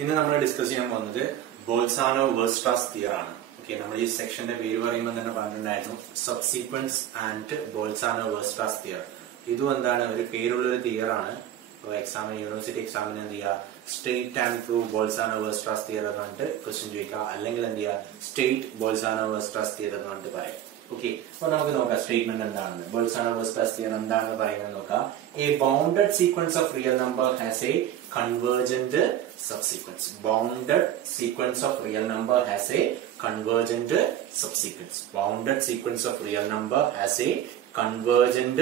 ഇന്ന് നമ്മൾ ഡിസ്കസ് ചെയ്യാൻ പോകുന്നത് ബോൾസാനോ-വെർസ്ട്രാസ് തിയറം ആണ്. ഓക്കെ, നമ്മൾ ഈ സെക്ഷന്റെ പേര് പറയുമ്പോൾ തന്നെ പറഞ്ഞിട്ടുണ്ടായിരുന്നു സബ്സീക്വൻസ് ആൻഡ് ബോൾസാനോ-വെർസ്ട്രാസ് തിയർ. ഇതും എന്താണ്, ഒരു പേരുള്ളൊരു തിയറാണ്. എക്സാമിന് യൂണിവേഴ്സിറ്റി എക്സാമിന് എന്ത് ചെയ്യുക, സ്റ്റേറ്റ് ആൻഡ് പ്രൂവ് ബോൾസാനോ-വെർസ്ട്രാസ് തിയർ എന്ന് പറഞ്ഞിട്ട് ക്വസ്റ്റ്യൻ ചോദിക്കുക, അല്ലെങ്കിൽ എന്ത് ചെയ്യുക, സ്റ്റേറ്റ് ബോൾസാനോ-വെർസ്ട്രാസ് തിയർ എന്ന് പറഞ്ഞിട്ട് പറയാം. ഓക്കെ, അപ്പൊ നമുക്ക് നോക്കാം സ്റ്റേറ്റ്മെന്റ് എന്താണെന്ന്. ബോൾസാനോ-വെർസ്ട്രാസ് തിയർ എന്താണെന്ന് പറയുന്നത് നോക്കാം. A bounded sequence of real number has A convergent subsequence. Bounded sequence of real number has a convergent subsequence. Bounded sequence of real number has a convergent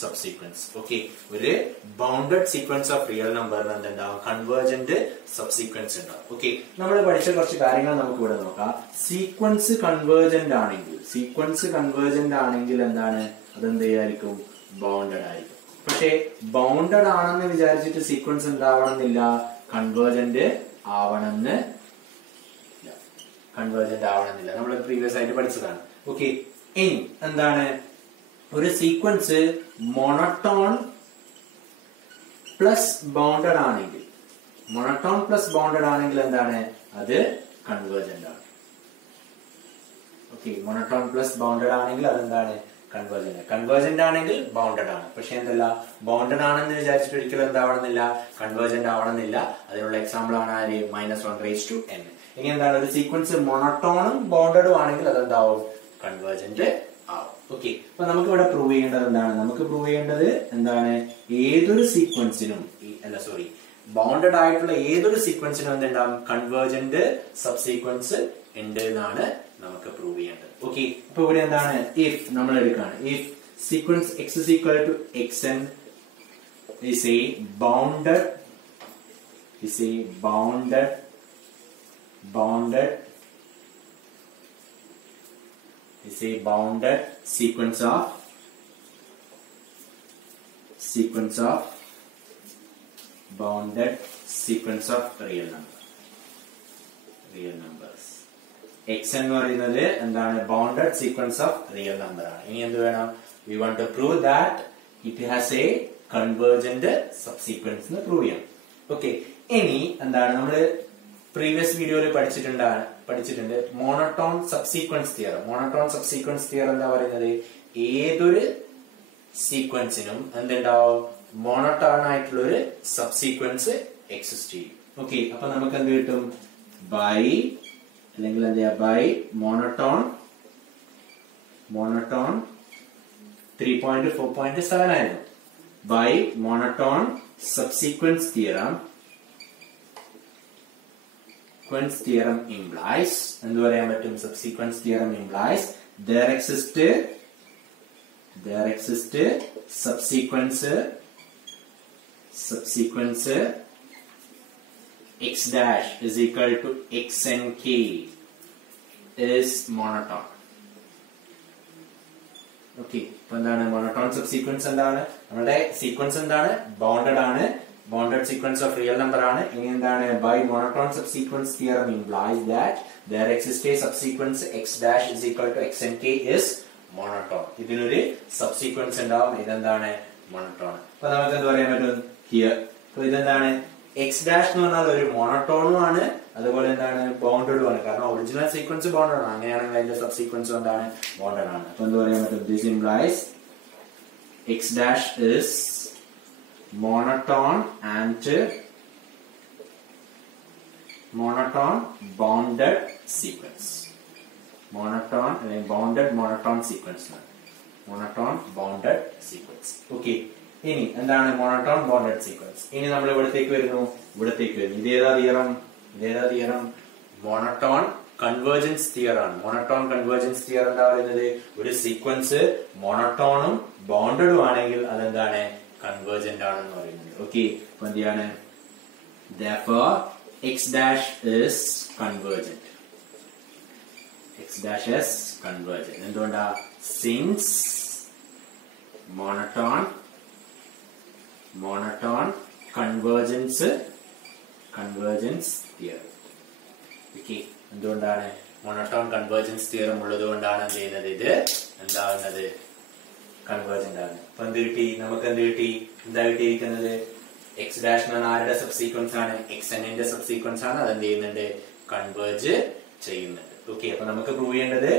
subsequence. Okay, ഒരു bounded sequence of real number എന്തുണ്ടാവും, convergent subsequence ഉണ്ടാവും. Okay, നമ്മൾ പഠിച്ച കുറച്ച് കാര്യങ്ങൾ നമുക്ക് ഇവിടെ നോക്കാം. സീക്വൻസ് കൺവേർജന്റ് ആണെങ്കിൽ എന്താണ്, അതെന്ത് ചെയ്യായിരിക്കും, ബൗണ്ടഡ് ആയിരിക്കും. പക്ഷെ ബൗണ്ടഡ് ആണെന്ന് വിചാരിച്ചിട്ട് സീക്വൻസ് എന്താവണമെന്നില്ല, കൺവേർജന്റ് ആവണമെന്നില്ല. നമ്മൾ പ്രീവിയസ് ആയിട്ട് പഠിച്ചതാണ്. ഓക്കെ, ഇനി എന്താണ്, ഒരു സീക്വൻസ് മോണോട്ടോൺ പ്ലസ് ബൗണ്ടഡ് ആണെങ്കിൽ എന്താണ്, അത് കൺവേർജന്റ് ആണ്. ഓക്കെ, മോണോട്ടോൺ പ്ലസ് ബൗണ്ടഡ് ആണെങ്കിൽ അതെന്താണ്, കൺവേർജന്റ് ആണെങ്കിൽ ബൗണ്ടഡ് ആണ്. പക്ഷെ എന്തല്ല, ബൗണ്ടഡ് ആണെന്ന് വിചാരിച്ചിട്ട് ഒരിക്കലും എന്താവണമെന്നില്ല, കൺവേർജന്റ് ആവണമെന്നില്ല. അതിനുള്ള എക്സാമ്പിൾ ആണ് ആര്, -1n. ഇനി എന്താണ്, ഒരു സീക്വൻസ് മോണോട്ടോണും ബൗണ്ടഡും ആണെങ്കിൽ അതെന്താവും, കൺവേർജന്റ് ആവും. ഓക്കെ, അപ്പൊ നമുക്ക് ഇവിടെ പ്രൂവ് ചെയ്യേണ്ടത് എന്താണ്, ഏതൊരു സീക്വൻസിനും ബൗണ്ടഡ് ആയിട്ടുള്ള ഏതൊരു സീക്വൻസിനും എന്തുണ്ടാവും, കൺവേർജന്റ് സബ്സീക്വൻസ് ഉണ്ട് എന്നാണ് നമുക്ക് പ്രൂവ് ചെയ്യേണ്ടത്. ഓക്കെ, അപ്പൊ ഇവിടെ എന്താണ്, ഇഫ് നമ്മൾ എടുക്കുകയാണ്, if sequence x is equal to xn is a bounded sequence of real numbers. x എന്ന് പറയുന്നത് എന്താണ്, bounded sequence of real number ആണ്. ഇനി എന്ത് വേണം, we want to prove that it has a convergent subsequence എന്ന് പ്രൂവ് ചെയ്യണം. Okay, ഇനി എന്താണ്, നമ്മൾ പ്രീവിയസ് വീഡിയോയിൽ പഠിച്ചിട്ടുണ്ട് മോണോട്ടോൺ സബ്സീക്വൻസ് തിയറം. എന്താ പറയുന്നത്, ഏതൊരു സീക്വൻസിനും എന്തുണ്ടാവും, മോണോട്ടോൺ ആയിട്ടുള്ള ഒരു സബ്സീക്വൻസ് എക്സിസ്റ്റ് ചെയ്യും. ഓക്കെ, അപ്പൊ നമുക്ക് എന്ത് കിട്ടും, ബൈ മോണോട്ടോൺ 3.4.7 ആയിരുന്നു. By monotone subsequence theorem implies, എന്ത് പറയാൻ പറ്റും, subsequence theorem implies there exist subsequence x dash is equal to xnk is monotone. Okay, ഇപ്പൊ എന്താണ് മോണോട്ടോൺ സബ്സീക്വൻസ്, എന്താണ് നമ്മുടെ സീക്വൻസ്, എന്താണ് ബൗണ്ടഡ് ആണ്, bounded sequence of real number ആണ്. ഇനി എന്താണ്, by monotone subsequence theorem implies that there exists a subsequence x dash is equal to xnk is monotone. ഇതിനൊരു സബ്സീക്വൻസ് ഉണ്ടാവും, ഇതെന്താണ്, മോണോട്ടോൺ. അപ്പൊ നമുക്ക് എന്ത് പറയാൻ പറ്റും ഹിയർ, അപ്പൊ ഇതെന്താണ്, എക്സ് ഡാഷ് എന്ന് പറഞ്ഞാൽ ഒരു മോണോട്ടോണും ആണ്, അതുപോലെ എന്താണ്, ബൗണ്ടഡും ആണ്. കാരണം ഒറിജിനൽ സീക്വൻസ് ബൗണ്ടഡ് ആണ്, അങ്ങനെയാണെങ്കിൽ അതിന്റെ സബ്സീക്വൻസ് എന്താണ്, ബൗണ്ടഡ് ആണ്. അപ്പൊ എന്ത് പറയാൻ പറ്റും, this implies X dash is monotone and bounded sequence. Monotone അല്ലെങ്കിൽ bounded sequence. ഓക്കെ, ഇനി എന്താണ് മോണോട്ടോൺ ബോണ്ടഡ് സീക്വൻസ്. ഇനി നമ്മൾ ഇവിടത്തേക്ക് വരുന്നു. ഇതേതാ തിയറം, മോണോട്ടോൺ കൺവേർജൻസ് തിയർ ആണ്. മോണോട്ടോൺ കൺവേർജൻസ് തിയർ എന്താ പറയുന്നത്, ഒരു സീക്വൻസ് മോണോട്ടോണും ബൗണ്ടഡും ആണെങ്കിൽ അതെന്താണ്, കൺവേർജന്റ് ആണെന്ന് പറയുന്നത്. ഓക്കെ, അപ്പൊ എന്താണ്, therefore x dash is convergent. എന്തുകൊണ്ടാ, since monotone convergence theorem. Okay, എന്തുകൊണ്ടാണ്, മോണോട്ടോൺ കൺവേർജൻസ് തിയറം ഉള്ളത് കൊണ്ടാണ് എന്ത് ചെയ്യുന്നത്, ഇത് എന്താകുന്നത്, കൺവേർജന്റ് ആണ്. അപ്പൊ എന്ത് കിട്ടി, നമുക്ക് എന്ത് കിട്ടി, എന്താ കിട്ടിയിരിക്കുന്നത്, എക്സ് ഡാഷ് എന്ന് പറഞ്ഞാൽ ആരുടെ സബ്സീക്വൻസ് ആണ്? xn ന്റെ സബ്സീക്വൻസ് ആണ്. അത് എന്ത് ചെയ്യുന്നുണ്ട്? കൺവേർജ് ചെയ്യുന്നുണ്ട്. ഓക്കെ, അപ്പൊ നമുക്ക് പ്രൂവ് ചെയ്യേണ്ടത്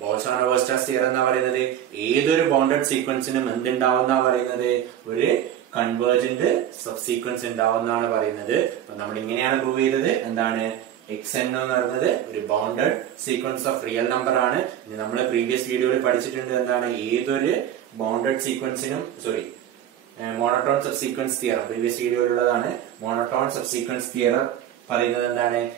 ബോൾസാനോ-വെർസ്ട്രാസ് തിയറം എന്നാ പറയുന്നത് ഏതൊരു ബോണ്ടഡ് സീക്വൻസിനും എന്തുണ്ടാവുന്ന പറയുന്നത്? ഒരു കൺവേർജന്റ് സബ്സീക്വൻസ് ഉണ്ടാവുന്നതാണ് പറയുന്നത്. അപ്പൊ നമ്മൾ ഇങ്ങനെയാണ് പ്രൂവ് ചെയ്തത്. എന്താണ്? xn എന്ന് പറയുന്നത് ഒരു bounded sequence of real number ആണ്. നമ്മൾ പ്രീവിയസ് വീഡിയോയിൽ പഠിച്ചിട്ടുണ്ട് എന്താണ്? ഏതൊരു ബൗണ്ടഡ് സീക്വൻസിനും മോണോട്ടോൺ സബ്സീക്വൻസ് തിയറം പ്രീവിയസ് വീഡിയോയിലുള്ളതാണ്. മോണോട്ടോൺ സബ്സീക്വൻസ് തിയറം പറയുന്നത് എന്താണ്?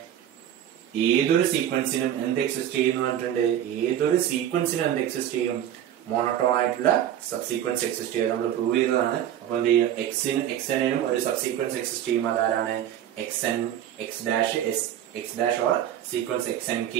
ഏതൊരു സീക്വൻസിനും എന്ത് എക്സിസ്റ്റ് ചെയ്യുന്നു പറഞ്ഞിട്ടുണ്ട്? ഏതൊരു സീക്വൻസിനും എന്ത് എക്സിസ്റ്റ് ചെയ്യും? മോണോട്ടോൺ ആയിട്ടുള്ള സബ്സീക്വൻസ് എക്സിസ്റ്റ് ചെയ്യും. നമ്മൾ പ്രൂവ് ചെയ്തതാണ്. അപ്പൊ എന്ത് ചെയ്യും? xn-നും ഒരു സബ്സീക്വൻസ് എക്സിസ്റ്റ് ചെയ്യും. അതാരാണ്? xn x dash or sequence xnk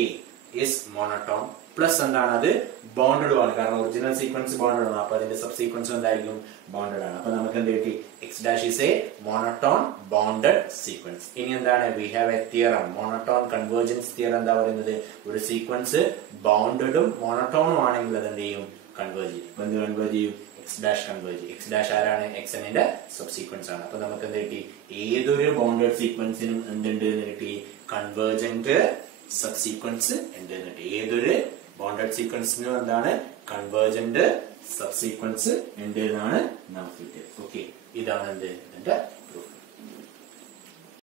is monotone plus എന്താണ്? അത് ബോണ്ടഡ് ആണ്. കാരണം ഒറിജിനൽ സീക്വൻസ് ബോണ്ടഡ് ആണ്. അപ്പൊ അതിന്റെ സബ്സീക്വൻസ് എന്തായിരിക്കും? ബോണ്ടഡ് ആണ്. അപ്പൊ നമുക്ക് എന്ത് കിട്ടി? x dash is a monotone bonded sequence. ഇനി എന്താണ്? we have a theorem, monotone convergence theorem. എന്താ പറയുന്നത്? ഒരു സീക്വൻസ് ബൗണ്ടഡും മോണോട്ടോണും ആണെങ്കിൽ അത് എന്ത് ചെയ്യും? കൺവേർജ് ചെയ്യും. എന്ത് കൺവേർജ് ചെയ്യും? x dash കൺവേർജ് ചെയ്യും. x dash ആരാണ്? xn ന്റെ സബ്സീക്വൻസ് ആണ്. അപ്പൊ നമുക്ക് എന്ത് കിട്ടി? ഏതൊരു ബൗണ്ടഡ് സീക്വൻസിനും എന്തുണ്ട് എന്ന് കിട്ടി? കൺവേർജന്റ് സബ്സീക്വൻസ് ഉണ്ട് എന്ന് കിട്ടി. ഏതൊരു ബോണ്ടഡ് സീക്വൻസിനും എന്താണ്? കൺവേർജന്റ് സബ്സീക്വൻസ് ഉണ്ട് എന്നാണ് നമുക്ക് കിട്ടിയത്. ഓക്കെ, ഇതാണ് എന്ത്? ഇതിന്റെ